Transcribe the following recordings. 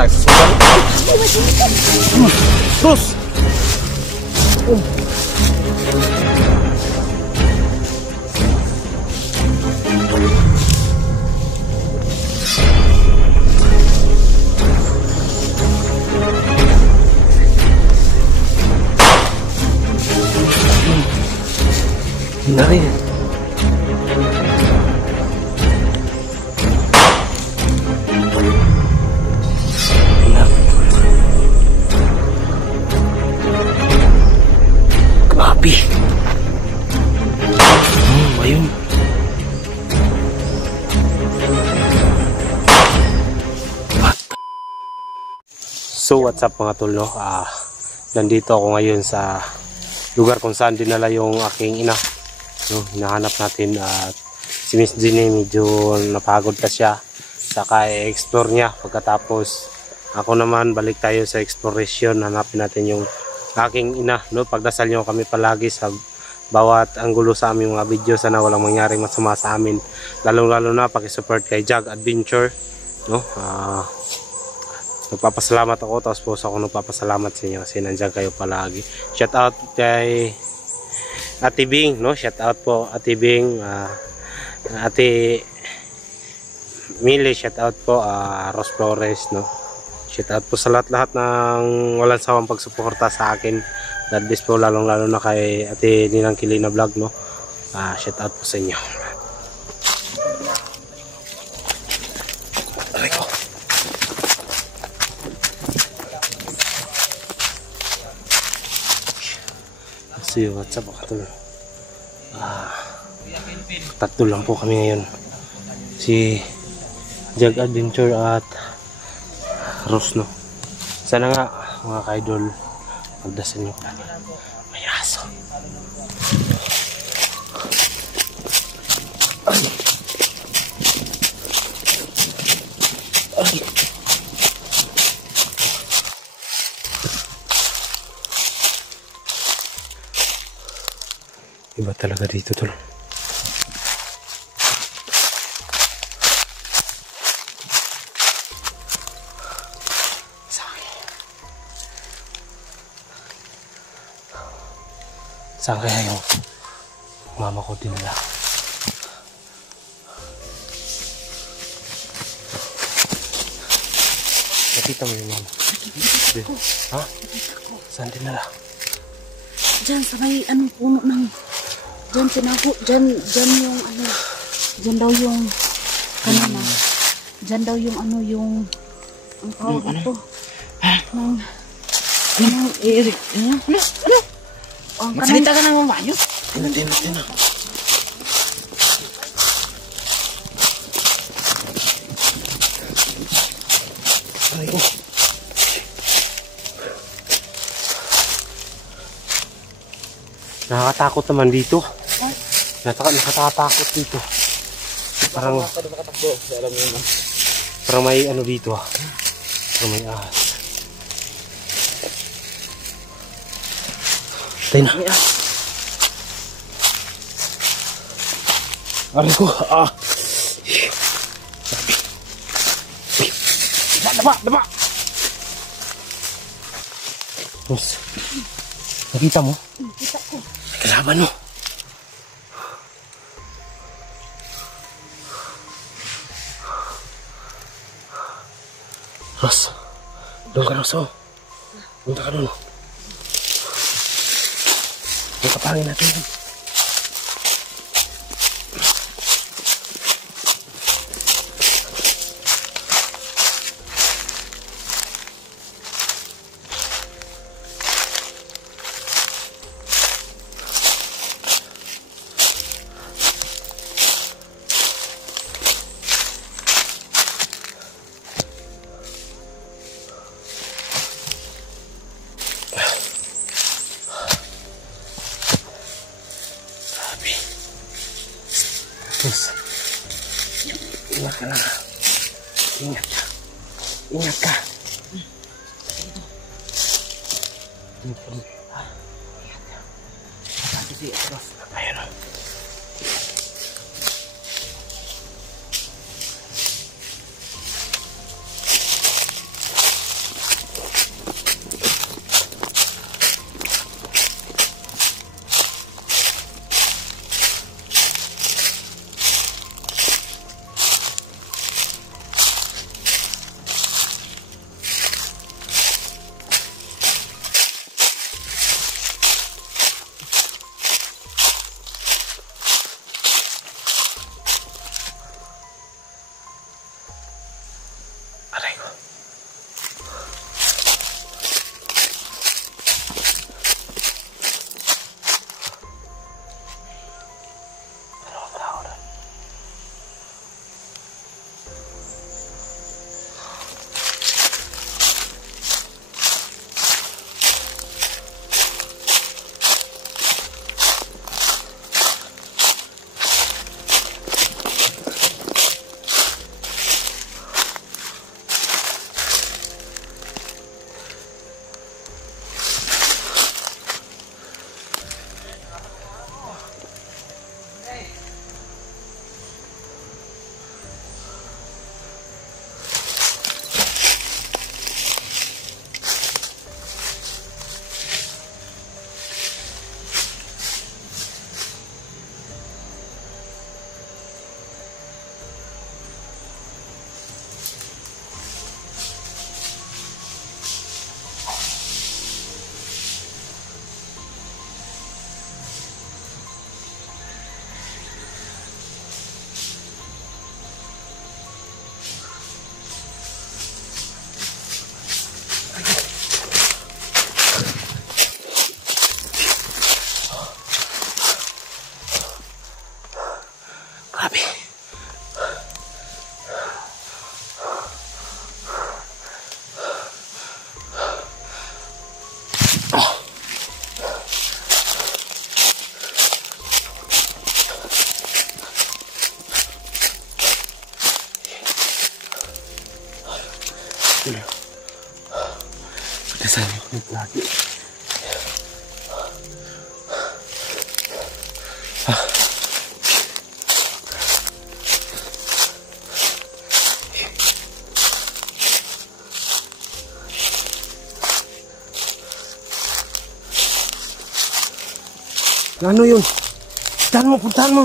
nagsusugal. Sus! Dari. Grabe. Ayun. So what's up mga tol, no? Nandito ako ngayon sa lugar kung saan dinala yung aking ina. No, hinahanap natin at si Miss Jenny medyo napagod pa siya saka i-explore niya. Pagkatapos ako naman balik tayo sa exploration, hanapin natin yung aking ina, no? Pagdasal niyo kami palagi sa bawat anggulo sa aming mga video, sana walang mangyaring masama sa amin, lalong-lalo na paki-support kay Jag Adventure, no? Nagpapasalamat ako, tapos po ako nagpapasalamat sa inyo kasi nandiyan kayo palagi. Shout out kay Ate Bing, no? Shout out po Ate Bing, Ate Mili, shout out po Ros Flores, no? Shout out po sa lahat-lahat ng walang sawang pagsuporta sa akin. God bless po, lalong-lalo na kay Ate Ninang Kilina Vlog, no? Shout out po sa inyo. Aray ko. So what's up mga tol, tatlo lang po kami ngayon, si Jag Adventure at Ros, no? Sana nga mga ka-idol magdasal nyo kami, may aso. Iba talaga dito tol. Saan kaya yung mama ko dinala? Nakita mo yung mama? Ha? Saan dinala? Diyan sa may anong puno ng diyan tinago, diyan yung ano, diyan daw yung kanina. Diyan daw yung ano yung ang tawag ito. Ano? Eric. Ano? Ang Magsalita ka ng mabayo. Tina. Ay, oh. Nakakatakot naman dito. Nakakatakot dito. Parang may ano dito. Parang may ahas. Tayo na. Aray ko. Daba. Mas, nakita mo? Nakita ko. Kalaban mo. Ros, doon ka, Ros. Punta ka doon. Kapangin natin yan. Terus, ingat ka lang. Ingat ka. Ingat ka. Ingat ka. Satu sih, terus. Ayo. Aray ko. Grabe. Patasan yung lagi. Ano yun? Puntahan mo.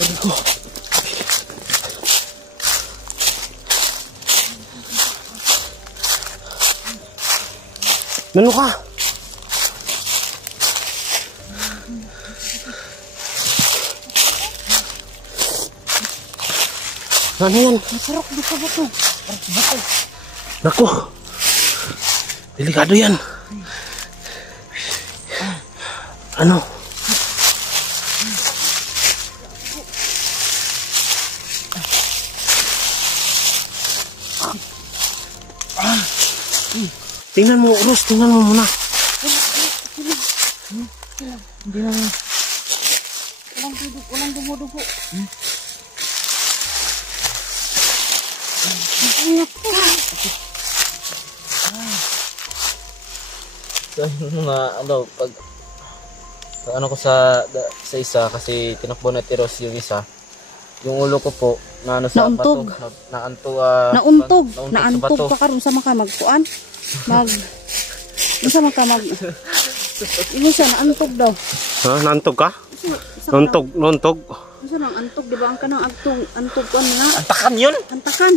Sabi ko. Ano ka? Ano yan? Masarok dito ba ito? Naku. Delikado yan. Ano? Tingnan mo, Ros. Tingnan mo muna. Hindi na. Walang dumudugo. So, mga ano, pag ano ko sa isa kasi tinakbo na tiros yung isa. Yung ulo ko po na ano sa Nauntog. bato, Nauntog sa bato. pa karon sa maka magkuan. Isa maka mag. Imo siya naantog daw. Ha? Naantog ka? Nauntog? Isa nang antog, di ba ang kanang antog kuan nga? Antakan yun. Antakan.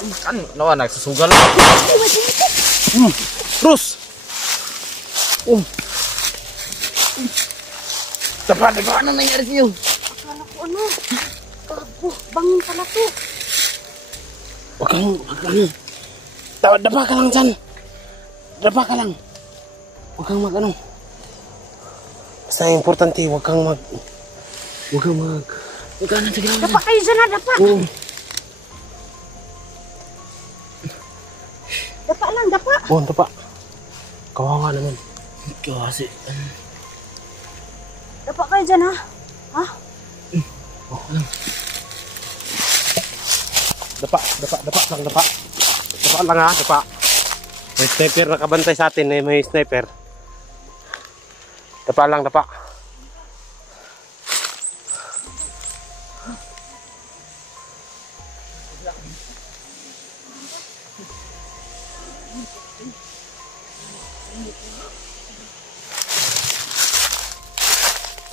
Antakan. Nawa nagsusugal. Ros! Dapat ano nangyari sa'yo? Akala ko ano? Gago, bangin pala to. Huwag kang daba ka lang dyan. Daba ka lang. Huwag kang mag-ano. Basta importante, huwag kang nang sigla. Dapa kayo dyan na, dapa. Dapa lang, dapa. Oo, daba. Kawawa naman. Kasi Dapa kayo dyan ha. Ha? Dapa lang, dapa. Dapa lang ha, dapa. May sniper nakabantay sa atin, may sniper. Dapa lang, dapa.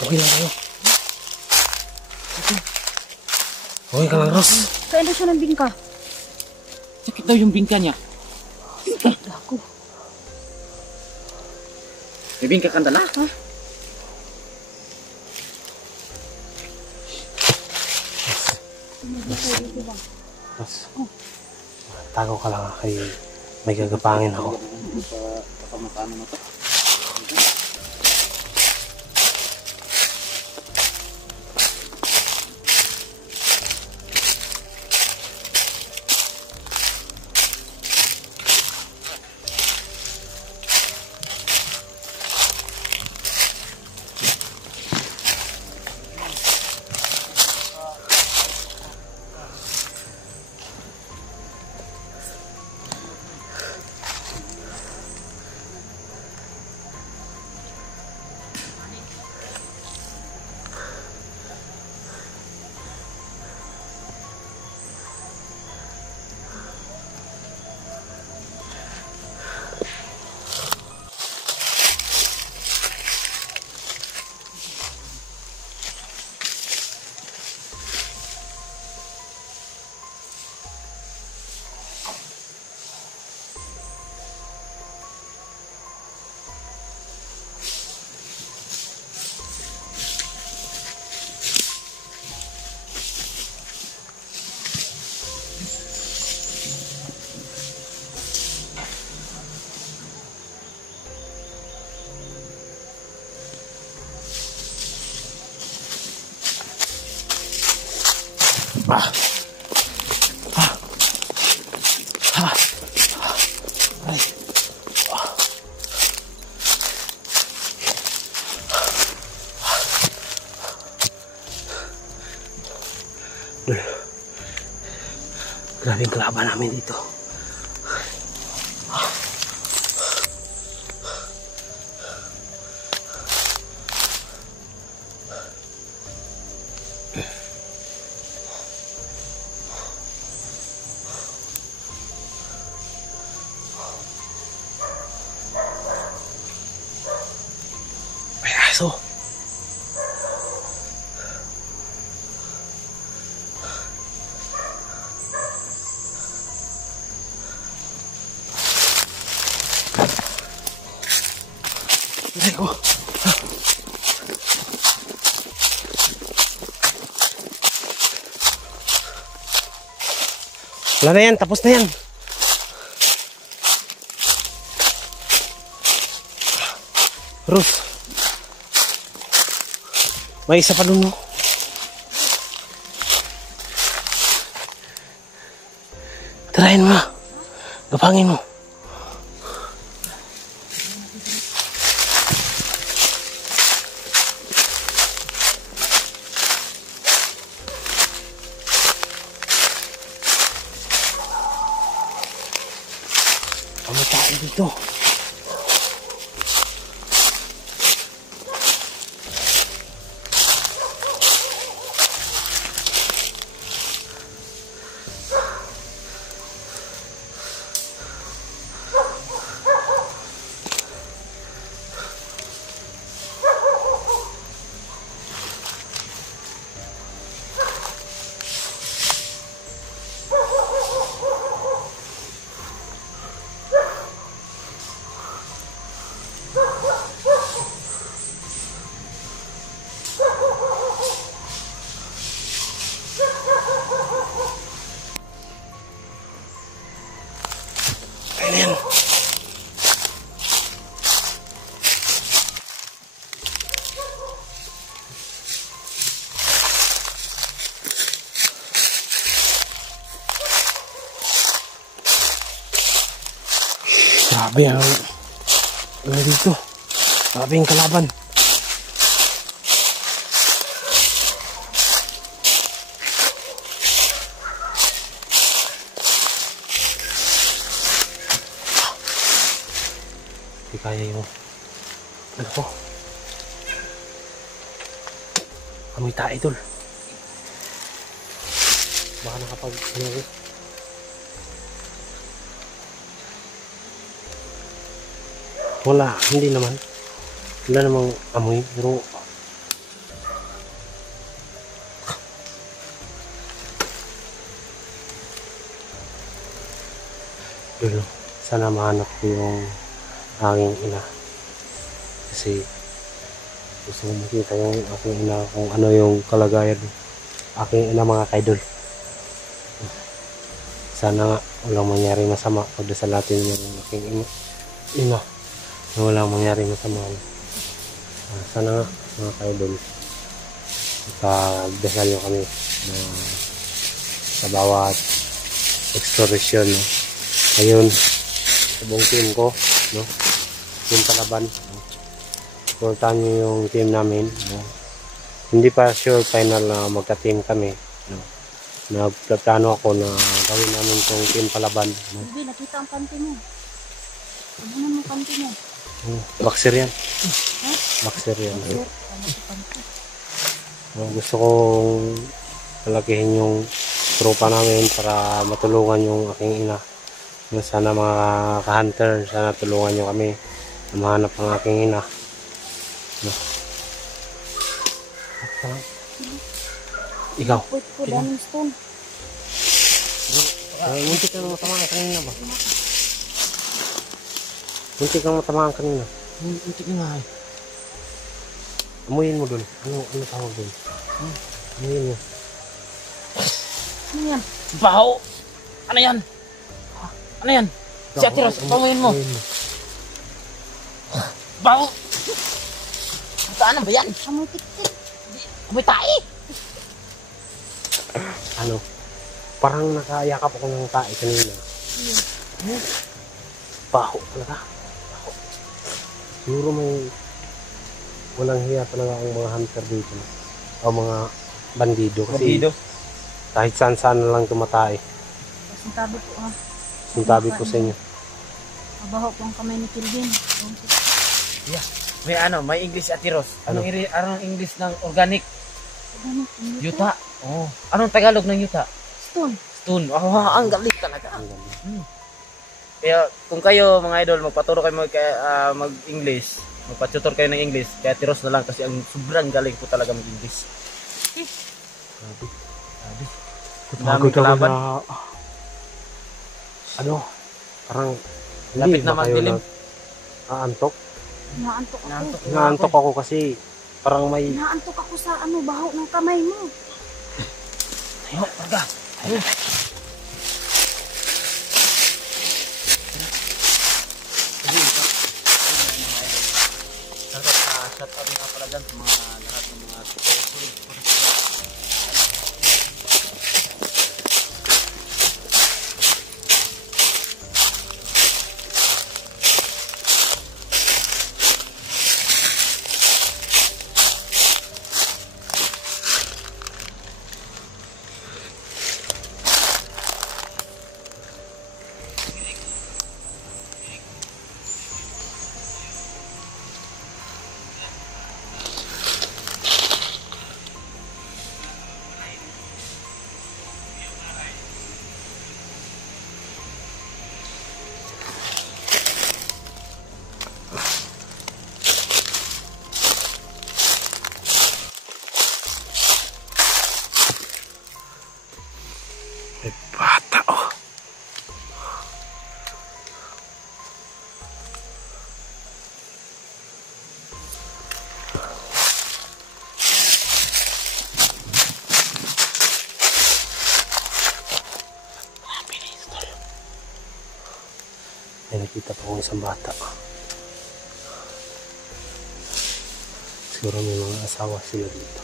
Okay lang kayo. Okay ka lang, Ros. Kain daw siya ng bingka. sakit daw yung bingka niya. Ako. May bingka kang dala? Ha? Tapos, tago ka lang kay may gagapangin ako. Grabe yung kalaban namin dito. May aso. Aray ko. Wala na yan, tapos na yan. Ruth. May isa pa dun, no? Tirahin mo na. Gapangin mo. Ano tayo dito? Ayan. Grabe ang ano dito. Grabe yung kalaban. Hindi kaya yung ano ko. Amoy tae tol. Baka nakapag ano. Wala, hindi naman. Wala namang amoy, pero yun, sana mahanap ko yung aking ina. Kasi gusto ko makita yung aking ina kung ano yung kalagayan. Aking ina mga kaidol. Sana nga walang mangyari masama. Pagdasal natin yung aking ina na walang mangyari masama. Sana nga mga kaidol, pagdasal nyo kami na sa bawat exploration, no? Ngayon sa buong team ko, no? Team Palaban, no? Supportahan nyo yung team namin, no? Hindi pa sure final na magka-team kami, no? Nagplano ako na gawin namin itong Team Palaban, no? Bibi, nakita ang panty mo. Ano mo panty mo? Boxer yan. Ha? Boxer yan. Sir, ano sa panty? Gusto kong palakihin yung tropa namin para matulungan yung aking ina. Sana mga ka-hunter, sana tulungan nyo kami na mahanap ang aking ina, no? Ikaw? Wait ko, daming stone. Muntik kang matamaan kanina ba? Muntik kang matamaan kanina. Muntik nga eh. Amuyin mo dun. Ano tawag dun? Amuyin mo. Ano yan? Baho! Ano yan? Ano yan? Si Ate Ros, pamuhin mo. Baho! Saan ba yan? Amoy tik-tik. Amoy tae! Ano? Parang nakayakap ako ng tae kanina. Baho talaga. Baho. Siguro may walang hiya talaga ang mga hunter dito. O mga bandido. Kasi kahit saan-saan na lang tumatay. Sintabi po ha. Sintabi ko sa inyo. Mabaho po ang kamay ni Kilvin. Yeah. May may English Ate Ros. Anong English ng organic? Ano? Yuta. Oh. Anong Tagalog ng yuta? Stone. Stone. Oh, ang galing talaga. Kaya kung kayo mga idol, magpaturo kayo mag-English, magpa-tutor kayo ng English, kaya Ate Ros na lang kasi ang sobrang galing po talaga mag-English. Grabe. Daming kalaban. Ano? Parang Lapit hindi na ba kayo magdilim. nag-aantok? Naantok ako. Naantok ako kasi parang may Naantok ako sa baho ng kamay mo. Ayo, parga. Ayo. Shout out nga pala dyan sa mga lahat ng mga bata, oh. Ay, nakita pa akong isang bata. Siguro may mga asawa sila dito.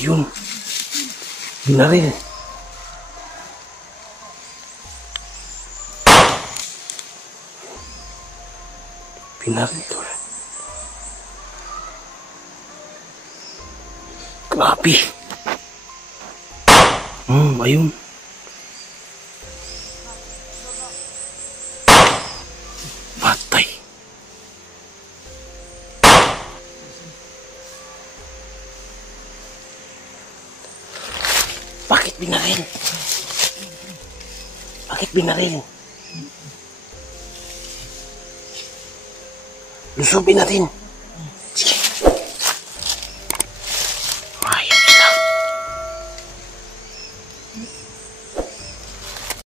Ayun. Binaril. Binaril tol. Grabe. Ayun. Patay. Bakit binaril? Bakit binaril? Lusubin natin.